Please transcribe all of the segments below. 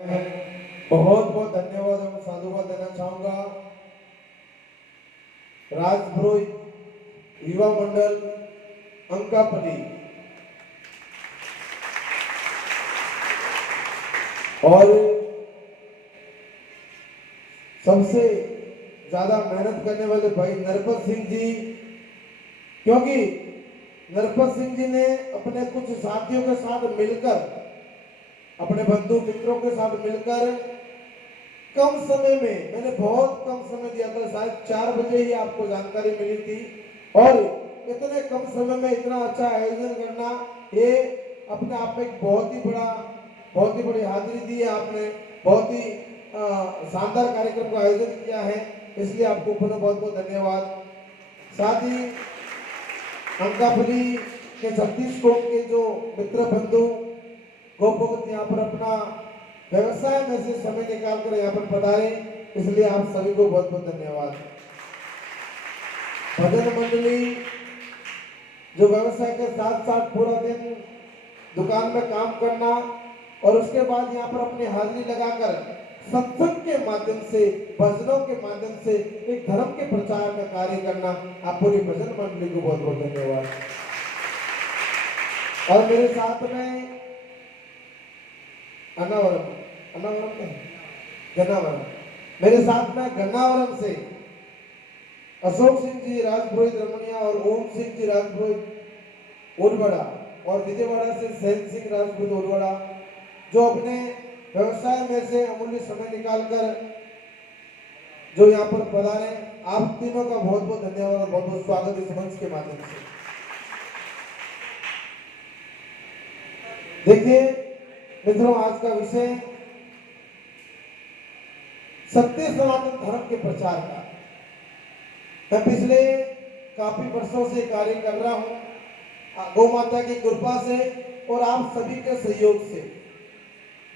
बहुत बहुत धन्यवाद एवं साधुवाद देना चाहूंगा राजपुरोहित युवा मंडल अंकापली और सबसे ज्यादा मेहनत करने वाले भाई नरपत सिंह जी, क्योंकि नरपत सिंह जी ने अपने कुछ साथियों के साथ मिलकर, अपने बंधु मित्रों के साथ मिलकर कम समय में, मैंने बहुत कम समय दिया था, शायद 4 बजे ही आपको जानकारी मिली थी, और इतने कम समय में इतना अच्छा आयोजन करना, ये अपने आप में एक बहुत ही बड़ी हाजिरी दी है आपने। बहुत ही शानदार कार्यक्रम का आयोजन किया है, इसलिए आपको पुनः बहुत बहुत धन्यवाद। साथ ही अंकापली के 36 कोट के जो मित्र बंधु गोपभक्त यहाँ पर अपना व्यवसाय में से समय निकालकर यहाँ पर पधारे, इसलिए आप सभी को बहुत बहुत धन्यवाद। भजन मंडली जो व्यवसाय के साथ साथ पूरा दिन दुकान में काम करना और उसके बाद यहाँ पर अपनी हाजिरी लगाकर सत्संग के माध्यम से, भजनों के माध्यम से एक धर्म के प्रचार का कार्य करना, आप पूरी भजन मंडली को बहुत बहुत धन्यवाद। और मेरे साथ में गन्नावरम, मेरे साथ में गन्नावरम से अशोक सिंह जी राजपुरोहित रमणिया और ओम सिंह जी राजपुरोहित उरवड़ा, और विजयवाड़ा से सैन सिंह राजपुरोहित उरवड़ा, जो अपने व्यवसाय में से अमूल्य समय निकालकर जो यहाँ पर पधारे, आप तीनों का बहुत बहुत धन्यवाद, बहुत बहुत स्वागत इस मंच के माध्यम से। देखिए मित्रों, आज का विषय सत्य सनातन धर्म के प्रचार का। मैं पिछले काफी वर्षों से कार्य कर रहा हूं, गौ माता की कृपा से और आप सभी के सहयोग से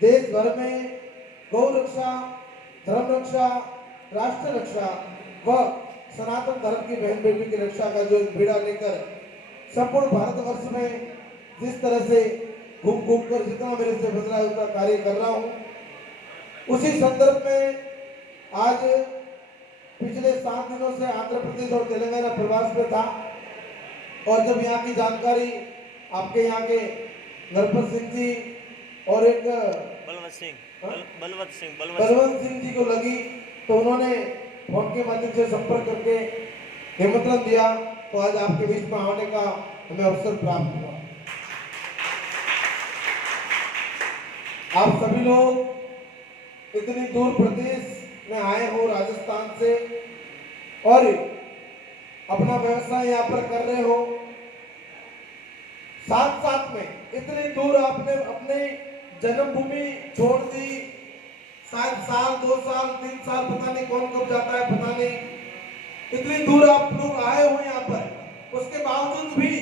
देश भर में गौ रक्षा, धर्म रक्षा, राष्ट्र रक्षा व सनातन धर्म की बहन बेटी की रक्षा का जो बीड़ा लेकर संपूर्ण भारतवर्ष में जिस तरह से घूम घूम कर जितना मेरे से बन रहा है उतना कार्य कर रहा हूं, उसी संदर्भ में आज पिछले 7 दिनों से आंध्र प्रदेश और तेलंगाना प्रवास में था, और जब यहाँ की जानकारी आपके यहाँ के नरपत सिंह जी और एक बलवंत सिंह जी को लगी, तो उन्होंने फोन के माध्यम से संपर्क करके निमंत्रण दिया, तो आज आपके बीच में आने का हमें अवसर प्राप्त हुआ। आप सभी लोग इतनी दूर प्रदेश में आए हो राजस्थान से और अपना व्यवसाय यहाँ पर कर रहे हो, साथ साथ में इतनी दूर आपने अपने जन्मभूमि छोड़ दी, शायद साल 2 साल 3 साल, पता नहीं कौन कब जाता है, पता नहीं, इतनी दूर आप लोग आए हो यहाँ पर, उसके बावजूद भी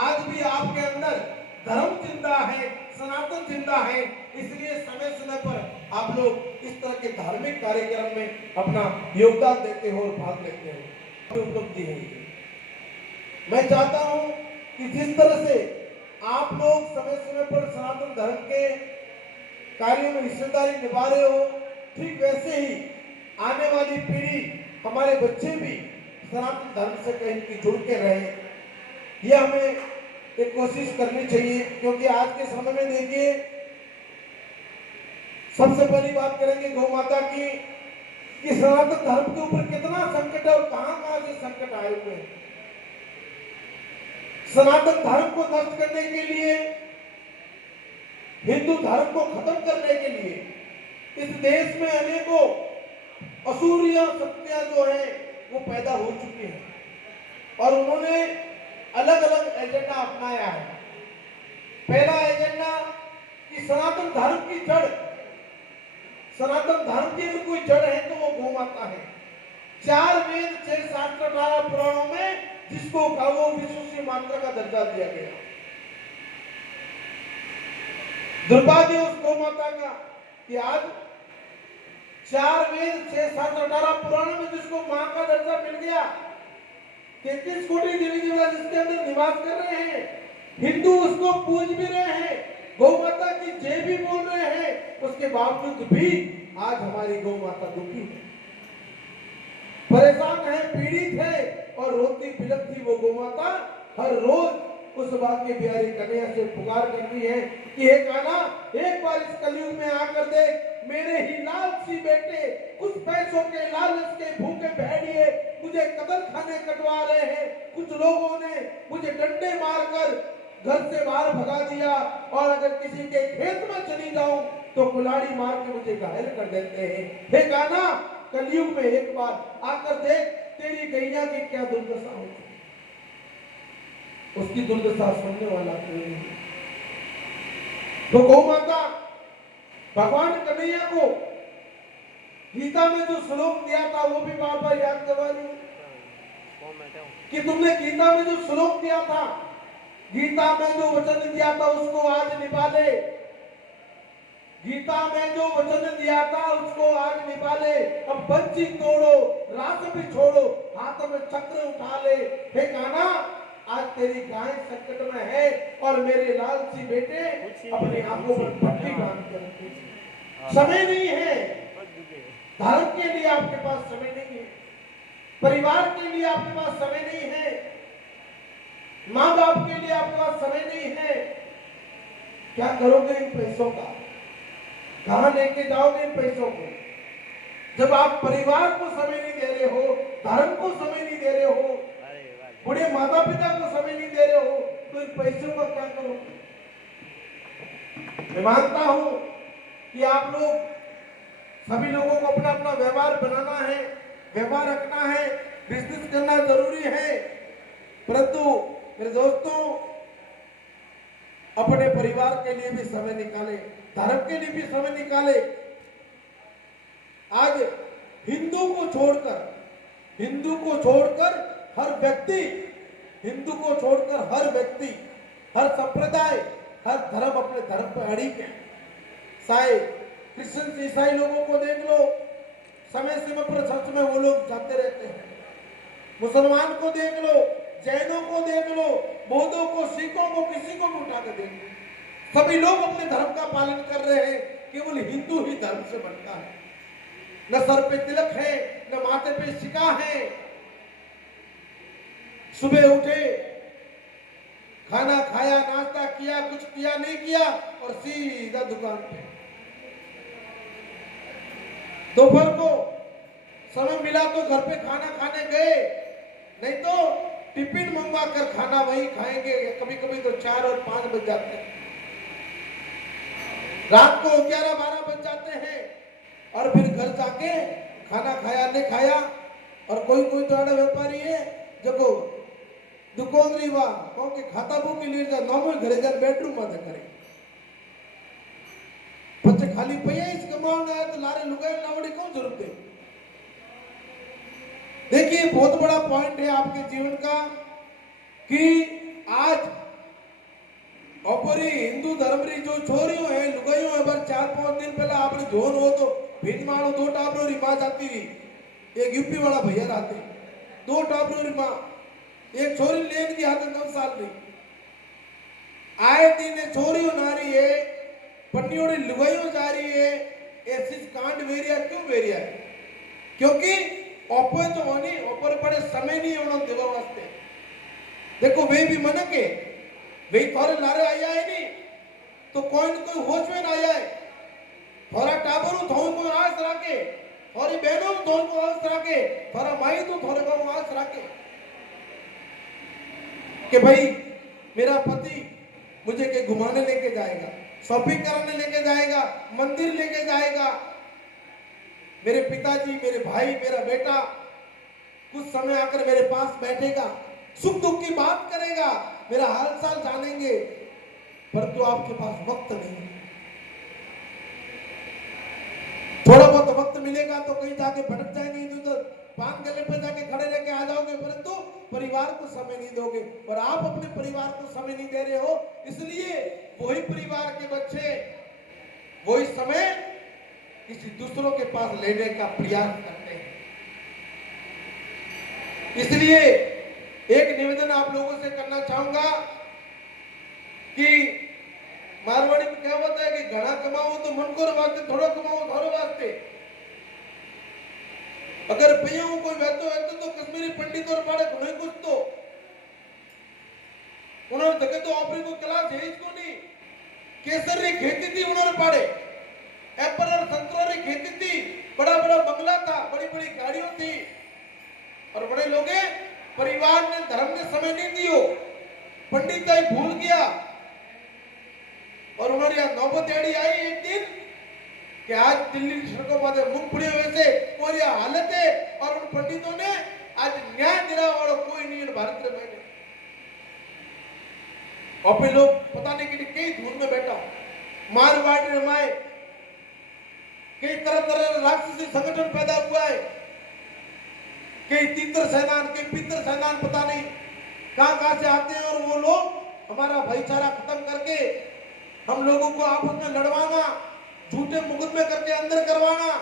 आज भी आपके अंदर धर्म जिंदा है, सनातन जिंदा है, इसलिए समय समय पर आप लोग इस तरह के धार्मिक कार्यक्रम में अपना योगदान देते हो और भाग लेते हो, उपलब्धि है। मैं चाहता हूं कि जिस तरह से आप लोग समय समय पर सनातन धर्म के कार्यों में हिस्सेदारी निभा रहे हो, ठीक वैसे ही आने वाली पीढ़ी, हमारे बच्चे भी सनातन धर्म से कहीं जुड़ के रहे, यह हमें एक कोशिश करनी चाहिए। क्योंकि आज के समय में देखिए, सबसे पहली बात करेंगे गौ माता की, कि सनातन धर्म के ऊपर कितना संकट है और कहां से संकट आए हुए हैं। सनातन धर्म को नष्ट करने के लिए, हिंदू धर्म को खत्म करने के लिए इस देश में अनेकों असुरिया शक्तियां जो है वो पैदा हो चुकी हैं, और उन्होंने अलग अलग एजेंडा अपनाया है। पहला एजेंडा कि सनातन धर्म की जड़, सनातन धर्म की अगर कोई जड़ है तो वो गौ माता है। 4 वेद 6 शास्त्र 12 पुराणों में जिसको वो विशुद्ध मात्रा का दर्जा दिया गया। दुर्भाग्य उस गौ माता का कि आज 4 वेद 6 शास्त्र 18 पुराणों में जिसको मां का दर्जा मिल गया, 33 कोटि देवी देवता जिसके अंदर निवास कर रहे हैं, हिंदू उसको पूज भी रहे हैं, गौ माता की जय भी बोल रहे हैं, उसके बावजूद भी आज हमारी गौ माता दुखी है, परेशान है, पीड़ित है और रोती बिलखती वो गौ माता हर रोज उस बात की बिहारी कन्हैया से पुकार करती है कि हे कान्हा, एक बार इस कलयुग में आकर देख, मेरे ही लालची बेटे कुछ पैसों के लालच के भूखे भेड़िए मुझे कतल खाने कटवा रहे हैं, कुछ लोगों ने मुझे डंडे मारकर घर से बाहर भगा दिया और अगर किसी के खेत में चली जाऊं तो कुल्हाड़ी मार के मुझे घायल कर देते हैं। हे कान्हा, कलयुग में एक बार आकर देख, तेरी गैया की क्या दुर्दशा होती, उसकी दुर्दशा सुनने वाला कोई नहीं। तो गौ माता भगवान कन्हैया को गीता में जो श्लोक दिया था वो भी बार बार याद करवा रही कि तुमने गीता में जो श्लोक दिया था, गीता में जो वचन दिया था उसको आज निभाले, गीता में जो वचन दिया था उसको आज निभाले। अब बंसी तोड़ो, रास भी छोड़ो, हाथ में चक्र उठा ले। हे कान्हा, आज तेरी गाय संकट में है और मेरे लालची बेटे अपनी आंखों पर पट्टी बांध कर रखे। समय नहीं है, धर्म के लिए आपके पास समय नहीं है, परिवार के लिए आपके पास समय नहीं है, माँ बाप के लिए आपके पास समय नहीं है। क्या करोगे इन पैसों का, कहां लेके जाओगे इन पैसों को? जब आप परिवार को समय नहीं दे रहे हो, धर्म को समय नहीं दे रहे हो, बूढ़े माता पिता को समय नहीं दे रहे हो, तो इन पैसों का क्या करोगे? मैं मानता हूं कि आप लोग सभी लोगों को अपना अपना व्यवहार बनाना है, व्यवहार रखना है, बिजनेस करना जरूरी है, परंतु मेरे दोस्तों, अपने परिवार के लिए भी समय निकाले, धर्म के लिए भी समय निकाले। आज हिंदू को छोड़कर हर व्यक्ति, हिंदू को छोड़कर हर व्यक्ति, हर संप्रदाय, हर धर्म अपने धर्म पर अड़िग है। चाहे क्रिश्चियन ईसाई लोगों को देख लो, समय समय पर चर्च में वो लोग जाते रहते हैं, मुसलमान को देख लो, जैनों को देख लो, बौद्धों को, सिखों को, किसी को भी उठा कर देख लो, सभी लोग अपने धर्म का पालन कर रहे हैं। केवल हिंदू ही धर्म से बनता है, न सर पे तिलक है, न माथे पे सिका है, सुबह उठे, खाना खाया, नाश्ता किया, कुछ किया नहीं किया और सीधा दुकान पे। दोपहर को समय मिला तो घर पे खाना खाने गए, नहीं तो टिफिन मंगवा कर खाना वही खाएंगे। कभी कभी तो 4 और 5 बज जाते हैं, रात को 11-12 बज जाते हैं और फिर घर जाके खाना खाया नहीं खाया। और कोई कोई तो आड़ा व्यापारी है जो दुकान रीवा कहो कि खाता बुक लिए जा नॉर्मल घरे जा बेडरूम में करे बच्चे खाली पैया इस कमाना है तो लारे लुगाई लावड़ी कौन जरूरत है। देखिए बहुत बड़ा पॉइंट है आपके जीवन का कि आज अपरी हिंदू धर्म री जो छोरियों है, लुगाइयों है, बस 4-5 दिन पहले आपने जोन हो तो भिन्न मानो 2 टाबरों री मां जाती रही, एक यूपी वाला भैया रहते 2 टाबरों री मां, एक छोरी लेन की हाथ 9 साल रही, आए दिन छोरियों नारी है, पन्नियों लुगाइयों जा रही है, ऐसी कांड वेरिया क्यों वेरिया है? क्योंकि ऊपर तो होनी ऊपर पड़े समय नहीं होना देवा वास्ते। देखो वे भी मन के वे थोड़े लारे आया है नहीं तो कोई न कोई होश में ना आया है, थोड़ा टाबरू थोड़ को आस रखे, थोड़ी बहनों थोड़ को आस रखे, थोड़ा माई तो थोड़े को आस रखे कि भाई मेरा पति मुझे के घुमाने लेके जाएगा, शॉपिंग कराने लेके जाएगा, मंदिर लेके जाएगा, मेरे पिताजी, मेरे भाई, मेरा बेटा कुछ समय आकर मेरे पास बैठेगा, सुख दुख की बात करेगा, मेरा हाल चाल जानेंगे, परंतु आपके पास वक्त नहीं। थोड़ा बहुत वक्त मिलेगा तो कहीं जाके भटक जाएंगे, तो पान गले पे जाके खड़े रह के आ जाओगे, परंतु परिवार को समय नहीं दोगे। और आप अपने परिवार को समय नहीं दे रहे हो, इसलिए वही परिवार के बच्चे वही समय किसी दूसरों के पास लेने का प्रयास करते हैं। इसलिए एक निवेदन आप लोगों से करना चाहूंगा कि मारवाड़ी में क्या होता है कि घना कमाओ तो मन को वास्ते, थोड़ा कमाओ थारो वास्ते। अगर भैया कोई वैतो वैतो तो कश्मीरी पंडित और पाड़े घुने कुछ तो उन्होंने जगह तो ऑपरी को क्लास है इसको नहीं। केसर री खेती थी उन्होंने पाड़े, एप्पल और संतरा री खेती थी, बड़ा बड़ा बंगला था, बड़ी बड़ी गाड़ियों थी, और बड़े लोग परिवार ने धर्म ने समय नहीं दियो, पंडित आई भूल गया। और उन्होंने यहाँ नौबत एड़ी आई एक दिन कि आज दिल्ली सड़कों पर मूंगफली वैसे और यह हालत है, और उन पंडितों ने आज न्याय दिला वाला कोई नहीं है भारत में। मैंने और फिर लोग पता नहीं कि कई धूल में बैठा मारवाड़ी रमाए, कई तरह तरह राक्षसी संगठन पैदा हुआ है, कई तीतर सेनान, कई पितर सेनान, पता नहीं कहां से आते हैं, और वो लोग हमारा भाईचारा खत्म करके हम लोगों को आपस में लड़वाना, झूठे मुकदमे करके अंदर करवाना,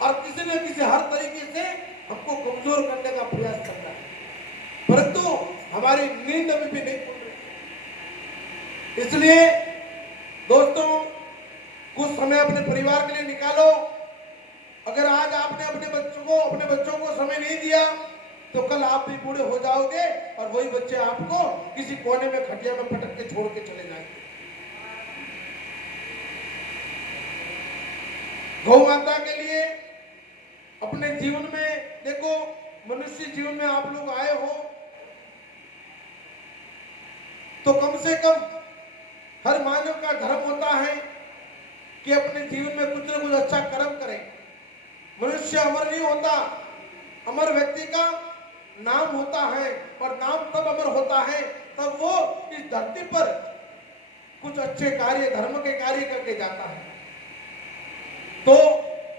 और किसी न किसी हर तरीके से हमको कमजोर करने का प्रयास करना है, परंतु हमारी नींद अभी भी नहीं खुल रही। इसलिए दोस्तों कुछ समय अपने परिवार के लिए निकालो। अगर आज आपने अपने बच्चों को समय नहीं दिया तो कल आप भी बूढ़े हो जाओगे, और वही बच्चे आपको किसी कोने में खटिया में पटक के छोड़ के चले जाएंगे। गौ माता के लिए अपने जीवन में देखो, मनुष्य जीवन में आप लोग आए हो तो कम से कम हर मानव का धर्म होता है कि अपने जीवन में कुछ न कुछ अच्छा कर्म करें। मनुष्य अमर नहीं होता, अमर व्यक्ति का नाम होता है, और नाम तब अमर होता है तब वो इस धरती पर कुछ अच्छे कार्य, धर्म के कार्य करके जाता है। तो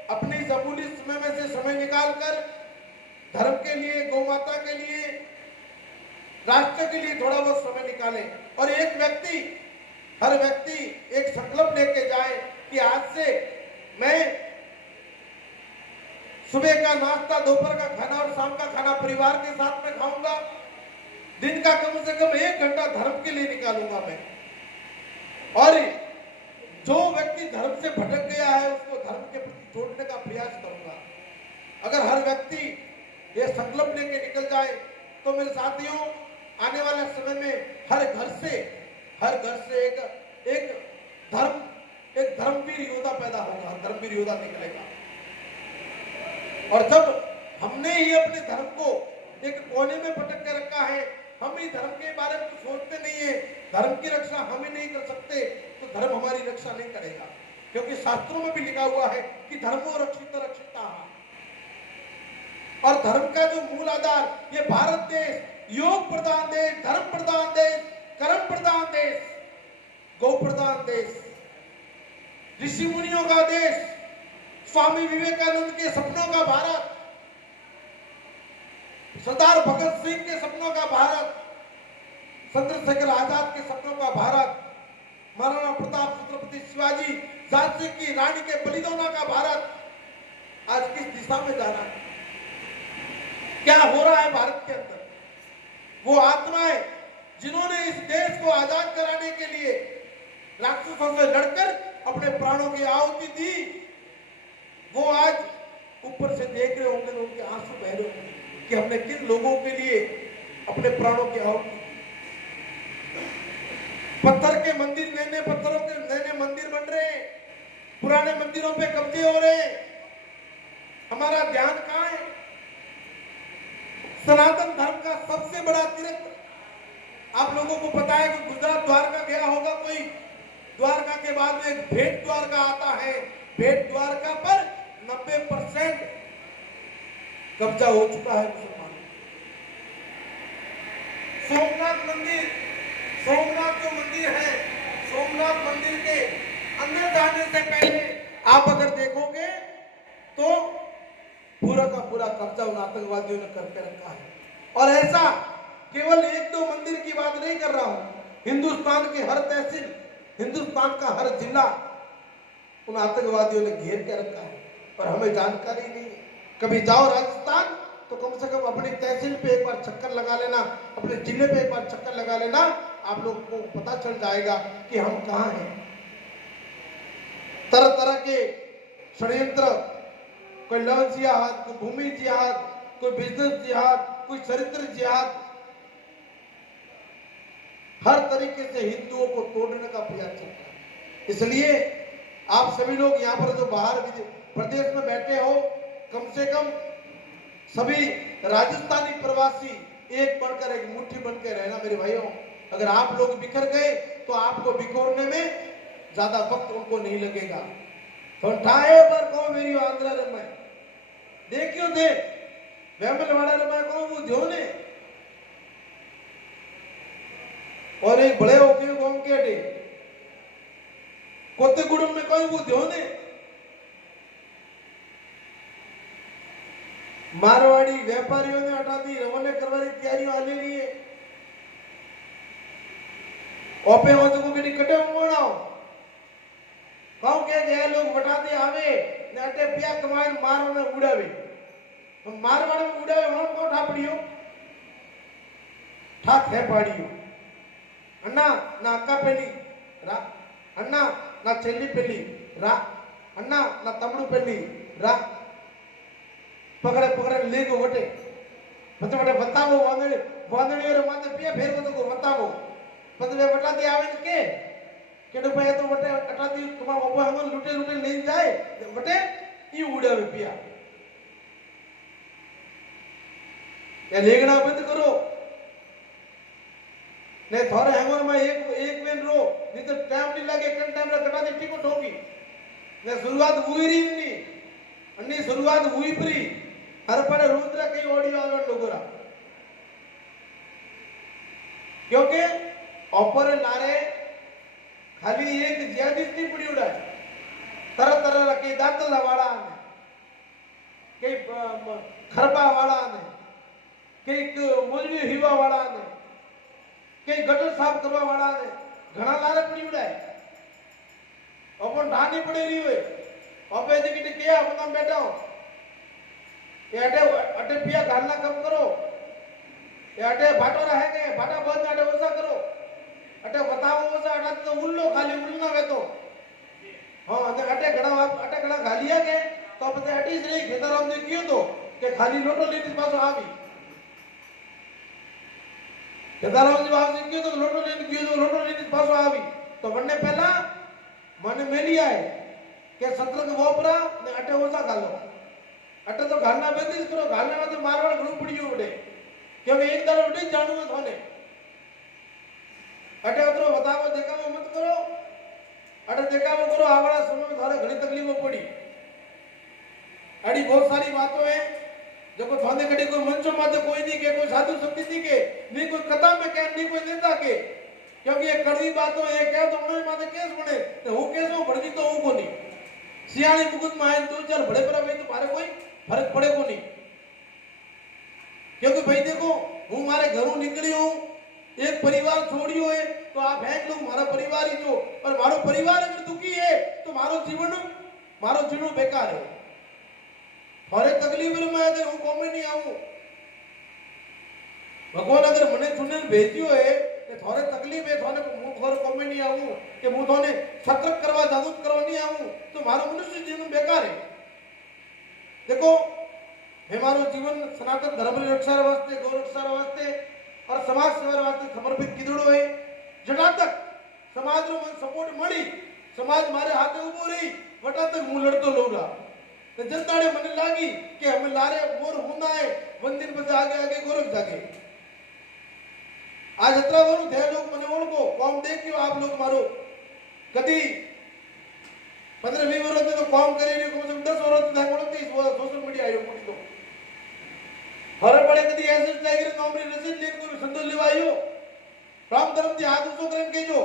अपने इस अमूल्य समय में से समय निकालकर धर्म के लिए, गौ माता के लिए, राष्ट्र के लिए थोड़ा बहुत समय निकाले, और हर व्यक्ति एक संकल्प लेके जाए कि आज से मैं सुबह का नाश्ता, दोपहर का खाना और शाम का खाना परिवार के साथ में खाऊंगा, दिन का कम से कम 1 घंटा धर्म के लिए निकालूंगा मैं। और जो व्यक्ति धर्म से भटक गया है उसको धर्म के प्रति जोड़ने का प्रयास करूंगा। अगर हर व्यक्ति ये संकल्प लेके निकल जाए तो मेरे साथियों, आने वाले समय में हर घर से एक धर्मवीर योद्धा पैदा होगा, धर्मवीर योद्धा निकलेगा। और जब हमने ही अपने धर्म को एक कोने में पटक के रखा है, हम ही धर्म के बारे में सोचते नहीं है, धर्म की रक्षा हम ही नहीं कर सकते, तो धर्म हमारी रक्षा नहीं करेगा। क्योंकि शास्त्रों में भी लिखा हुआ है कि धर्मो रक्षित रक्षिता, और धर्म का जो मूल आधार, ये भारत देश योग प्रधान देश, धर्म प्रधान देश, कर्म प्रधान देश, गौ प्रधान देश, ऋषि मुनियों का देश, स्वामी विवेकानंद के सपनों का भारत, सरदार भगत सिंह के सपनों का भारत, चंद्रशेखर आजाद के सपनों का भारत, महाराणा प्रताप, छत्रपति शिवाजी, झांसी की रानी के बलिदानों का भारत आज किस दिशा में जा रहा है? क्या हो रहा है भारत के अंदर? वो आत्माएं जिन्होंने इस देश को आजाद कराने के लिए राक्षसों से लड़कर अपने प्राणों की आहुति दी, वो आज ऊपर से देख रहे होंगे, उनके आंसू बह रहे होंगे कि हमने किन लोगों के लिए अपने प्राणों की आहुति दी। पत्थर के मंदिर, नए पत्थरों के नए मंदिर बन रहे हैं, पुराने मंदिरों पे कब्जे हो रहे हैं, हमारा ध्यान कहां है? सनातन धर्म का सबसे बड़ा तीर्थ आप लोगों को पता है कि गुजरात द्वारका गया होगा कोई, द्वारका के बाद में एक भेट द्वारका आता है। भेट द्वारका पर 90% कब्जा हो चुका है मुसलमानों। सोमनाथ मंदिर, सोमनाथ जो मंदिर है, सोमनाथ मंदिर के अंदर जाने से पहले आप अगर देखोगे तो पूरा का पूरा कब्जा उन आतंकवादियों ने करके रखा है। और ऐसा केवल 1-2 मंदिर की बात नहीं कर रहा हूं, हिंदुस्तान की हर तहसील, हिंदुस्तान का हर जिला उन आतंकवादियों ने घेर के रखा है, और हमें जानकारी नहीं है। कभी जाओ राजस्थान तो कम से कम अपनी तहसील पे एक बार चक्कर लगा लेना, अपने जिले पे एक बार चक्कर लगा लेना, आप लोग को पता चल जाएगा कि हम कहां हैं। तरह तरह के षड्यंत्र, कोई लव जिहाद, कोई भूमि जिहाद, कोई बिजनेस जिहाद, कोई चरित्र जिहाद, हर तरीके से हिंदुओं को तोड़ने का प्रयास चल रहा है। इसलिए आप सभी लोग यहाँ पर जो बाहर प्रदेश में बैठे हो, कम से कम सभी राजस्थानी प्रवासी एक बनकर, एक मुट्ठी बनकर रहना मेरे भाइयों। अगर आप लोग बिखर गए तो आपको बिखरने में ज्यादा वक्त उनको नहीं लगेगा। तो ठाए पर को मेरी आंध्र रमाय देखियो दे वेमलवाड़ा रमाय को वो ध्योने और एक बड़े होके कौन के अटे कोत्तेगुडम में कोई वो ध्योने मारवाड़ी व्यापारियों ने हटा दी, रवाना करवाने की तैयारी आ रही है। ओपे हो तो कोई कटे बनाओ कहूं के जे लोग बटाते आवे ने अटे पिया कमाए मारो ने उड़ावे, हम मारवाड़ में उड़ावे हम को ठापड़ियो ठाक है पाड़ियो अन्ना ना अक्का पेली रा अन्ना ना चेल्ली पेली रा अन्ना ना तमड़ू पेली रा पकड़े पकड़े ले को वटे मतलब वटे बतावो वांदे वांदड़ी रे माते पिया फेर को बतावो मतलब बटाते आवे के केडो पे तो वटे अटाती कमा बाबा हम लूटे लूटे ले जाए वटे ई उड़ावे पिया या लेगड़ा बंद करो ने थोड़े हमर में एक वेन रो नहीं तो टाइम नहीं लगे कन टाइम रे कटा दे टिकट होगी ने शुरुआत हुई रही नहीं अन्नी शुरुआत हुई परी हर पर रुद्र कई ऑडियो आवे लोगोरा क्योंकि ऊपर लारे खाली एक ज्यादिश नहीं पड़ी उड़ा तरह तरह के दांतल वाला ने कई खरबा वाला ने कई मुलवी हिवा वाला ने कई गटर साफ करवा वाला ने घना लारे पड़ी उड़ा अपन ढानी पड़ी रही हुए ओपे जी के अपन बैठा हो ये अटे अटे पिया गालना कम करो ये अटे भाटो रहे के भाटा बंद अटे वसा करो अटे बताओ वसा अटे तो उल्लो खाली उल्लना वे तो हां अटे घड़ा गालिया के तो पते अटी से खेतराम ने कियो तो के खाली लोटो लेनी पासो आवी खेतराम जी बात ने कियो तो लोटो लेनी पासो आवी तो बनने पहला मने मेली आए के सत्र के वोपरा ने अटे वसा गालो अटे तो घालना बंदिश करो घालने में तो मारवाड़ ग्रुप पड़ियो उड़े क्योंकि एक तरह उड़े जानू मत होने अटे उतरो बताओ देखावो मत करो अटे देखावो करो आवाड़ा समय में थारे घणी तकलीफों पड़ी अड़ी बहुत सारी बातों है जब थाने कड़ी कोई मंचो माते कोई नहीं के कोई साधु संत नहीं के नहीं कोई कथा में के नहीं कोई नेता के क्योंकि ये कड़वी बातों है क्या तो उन्होंने माते केस बने तो वो केस में भड़की तो वो को नहीं सियाणी मुकुंद मायन दो चार बड़े बड़ा भाई तो मारे कोई फर्क पड़े को नहीं क्योंकि भाई देखो हूँ मारे घरों निकली हूँ एक परिवार छोड़ियो है तो आप हैं लोग मारा परिवार ही जो पर मारो परिवार अगर दुखी है तो मारो जीवन बेकार है और तकलीफ में अगर हूँ कॉमे नहीं आऊं भगवान अगर मने चुने भेजियो है तो थोड़े तकलीफ है थोड़े मुंह थोड़े कॉमे नहीं आऊं कि मुंह थोड़े सतर्क करवा जागरूक करवा नहीं आऊं तो मारो मनुष्य जीवन बेकार है। देखो हमारो जीवन सनातन धर्म की रक्षा वास्ते गौ रक्षा वास्ते और समाज सेवा वास्ते समर्पित कीधड़ो है जटा तक समाज रो मन सपोर्ट मળી समाज मारे हाथे उभो रही वटा तक मुंह लड़तो लोगा तो जनताड़े मन लागी कि हमें लारे मोर हुंदा है मंदिर पे आगे आगे गोरख जागे आज अतरा वरु थे लोग मने ओळखो कॉम देखियो आप लोग मारो कदी 15-20 वर्ष तो कॉम करे नहीं कम से कम 10 वर्ष तक ओळखती सोशल मीडिया आयो मोटी तो हर पड़े कदी ऐसे टाइगर नौकरी रसीद लेन को संतोष लेवायो राम धर्म जी हाथ ऊंचो करन केजो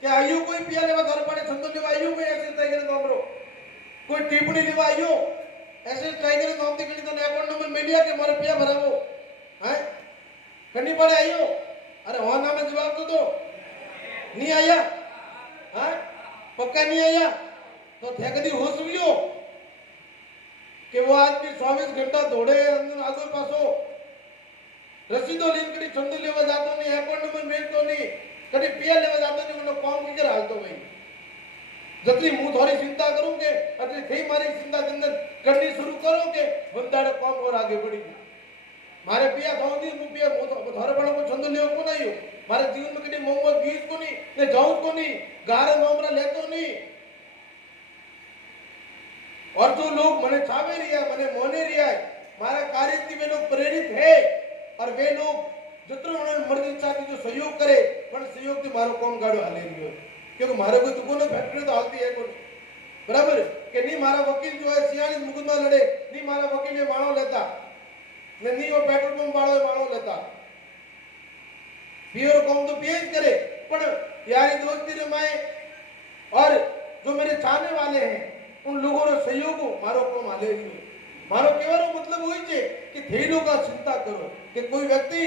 कि आयो कोई पिया लेवा घर पड़े संतोष लेवायो कोई ऐसे टाइगर नौकरो कोई टिप्पणी लेवायो ऐसे टाइगर नौकरी कड़ी तो अकाउंट नंबर मिलिया के मारे पिया भरावो हैं कन्नी पड़े आयो अरे वहां नाम जवाब तो दो नहीं आया हैं पक्का नहीं आया तो थे कदी होसवियो कि वो आदमी 24 घंटा दौड़े अंदर आगो पासो रसीदो लेन कड़ी चंदू लेवा जातो नहीं अकाउंट नंबर मेलतो नहीं कभी पिया लेवा जातो नहीं मनो कौम की कर हालतो भाई जतरी मुंह थोड़ी चिंता करूं के अतरी थई मारी चिंता दिन करनी शुरू करो के बंदाड़े कौम और आगे बढ़ी मारे पिया थाउंदी मु पिया थोरे बड़ो को छंद लेव को नहीं हो मारे जीवन में कदी मोमो बीज को नहीं ने जाऊं को नहीं गारे मोमरा लेतो नहीं और जो लोग मने चावे रिया मने मोने रिया मारा कार्य की वे लोग प्रेरित है और वे लोग जितनो उन्हें मर्जी चाहती जो सहयोग करे पर सहयोग से मारो कौन गाड़ो हाले रियो क्योंकि मारे कोई दुकान फैक्ट्री तो हालती है कोई बराबर कि नहीं मारा वकील जो है 46 मुकदमा लड़े नहीं मारा वकील ये मानो लेता नहीं वो पेट्रोल पंप वालों मानो लेता पियो कौन तो पिए करे पर यारी दोस्ती रमाए और जो मेरे चाहने वाले हैं उन लोगों ने सहयोग मारो को माले रियो मारो केवल मतलब वही छे कि थे लोग चिंता करो कि कोई व्यक्ति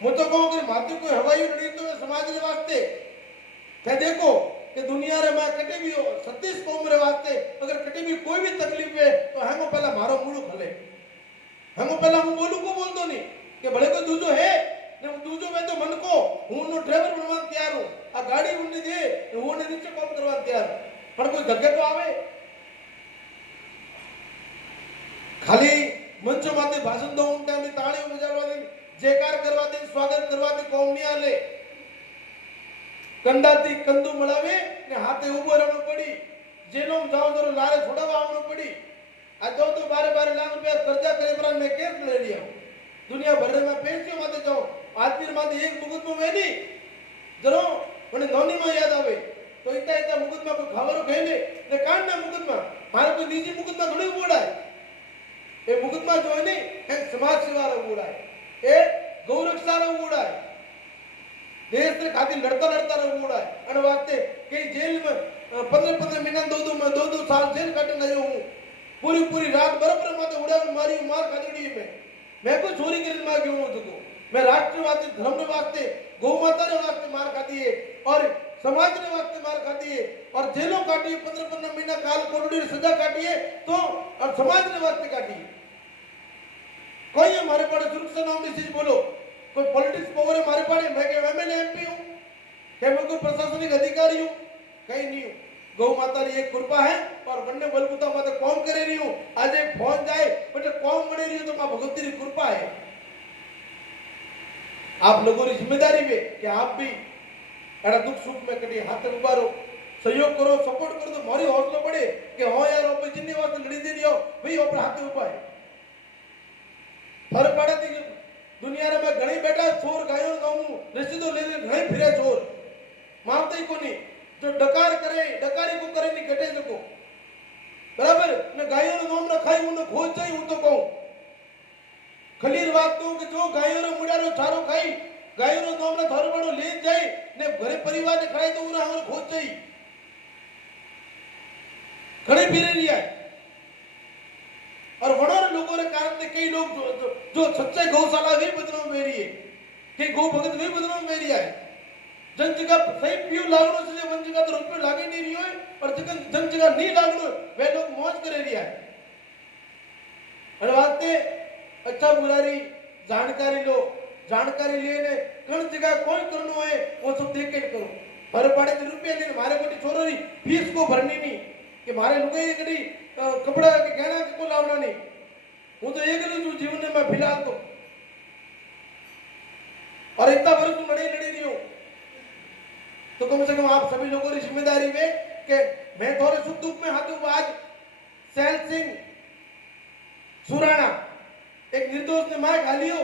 मुझे कहूं कि मात्र कोई हवाई लड़ी तो समाज के वास्ते क्या देखो कि दुनिया रे में कटे भी हो 36 कौम रे वास्ते अगर कटे भी कोई भी तकलीफ है तो हमो पहला मारो मुड़ो खले हमो पहला हूं बोलू को बोल दो नहीं कि भले को दूजो है ने दूजो में तो मन को हूं नो ड्राइवर बनवान तैयार हूं आ गाड़ी उन्ने दे वो ने नीचे काम करवान तैयार पर कोई धक्के तो आवे खाली मंचो माथे भाषण दो उन टाइम ताली बजावा दे जयकार करवा दे स्वागत करवा दे कौम नहीं आले कंदाती कंदू मळावे ने हाथे उभो रहनो पड़ी जेलो जाओ तो लारे छोड़वा आवनो पड़ी आ तो 12 लाख रुपया कर्जा करे पर मैं केस ले लिया दुनिया भर में पैसे माथे जाओ आखिर माथे एक मुकदमा में नहीं जरो मने नोनी में याद आवे तो इतना इतना मुकदमा को खबरो खेले ने कान ना मुकदमा मारे कोई निजी मुकदमा थोड़ी बोड़ा है ए मुकदमा जो है ने एक समाज सेवा रो बोड़ा है ए गौ रक्षा रो बोड़ा है देश से खातिर लड़ता रहो बूढ़ा है अन वास्ते कई जेल में 15 महीना 2 साल जेल काटे नहीं हूं पूरी रात बराबर माते उड़ा मारी मार खादी में मैं कोई चोरी करने मार क्यों हूं तो मैं राष्ट्रवादी धर्म के वास्ते गौ माता के वास्ते मार खादी है और समाज के वास्ते मार खादी है और जेलों काटी 15 महीना काल कोरोड़ी सजा काटी है तो और समाज के वास्ते काटी है कोई हमारे पास सुरक्षा नाम मैसेज बोलो कोई पॉलिटिक्स पावर है हमारे पास मैं क्या एमएलए एमपी हूं क्या मैं कोई प्रशासनिक अधिकारी हूं कहीं नहीं हूं गौ माता की एक कृपा है और वन्य बलबूता माता कौन करे रही हूं आज एक फोन जाए बट कौन बने रही हो तो मां भगवती की कृपा है आप लोगों की जिम्मेदारी है कि आप भी एड़ा दुख सुख में कभी हाथ उबारो सहयोग करो सपोर्ट करो तो मारी हौसला बढ़े कि हो यार ओपे जिन्नी वास्ते लड़ी दे दियो भाई ऊपर हाथ उबा है फर्क पड़े थी दुनिया रे में घणी बेटा चोर गायो गाऊ रसीदो लेने घणी फिरे चोर मानते को नहीं जो डकार करे डकारी को करे नहीं कटे सको बराबर ने गायो नो नाम रखाई उन खोज जाई हूं तो कहूं खलीर बात कहूं कि जो गायो रो मुड़ारो चारो खाई गायो नो नाम रे थारो बड़ो ले जाई ने घरे परिवार ने खाई तो उरा हम खोज जाई घणी फिरे रिया और वनोर लोगों के कारण से कई लोग जो सच्चे गौशाला भी बदनाम में रही है कई गौ भगत भी बदनाम में रही है जन जगह सही पीयू लागनो से वन जगह तो रुपये लागे नहीं रही है और जन जगह नहीं लागनो वे लोग मौज करे रही है और वास्ते अच्छा बुरारी जानकारी लो जानकारी लेने कौन जगह कौन करनो है वो सब देख के करो हर पड़े रुपये लेने मारे कोटी छोरो नहीं फीस को भरनी नहीं कि मारे लुगाई कड़ी कपड़ा के गहना के को लावना नहीं वो तो एक ही जीवन में फिलहाल और इतना वर्ष लड़े नहीं हूं तो कम से कम आप सभी लोगों की जिम्मेदारी में कि मैं थोड़े सुख दुख में हाथों आज सैल सिंह सुराणा एक निर्दोष ने मार खा लियो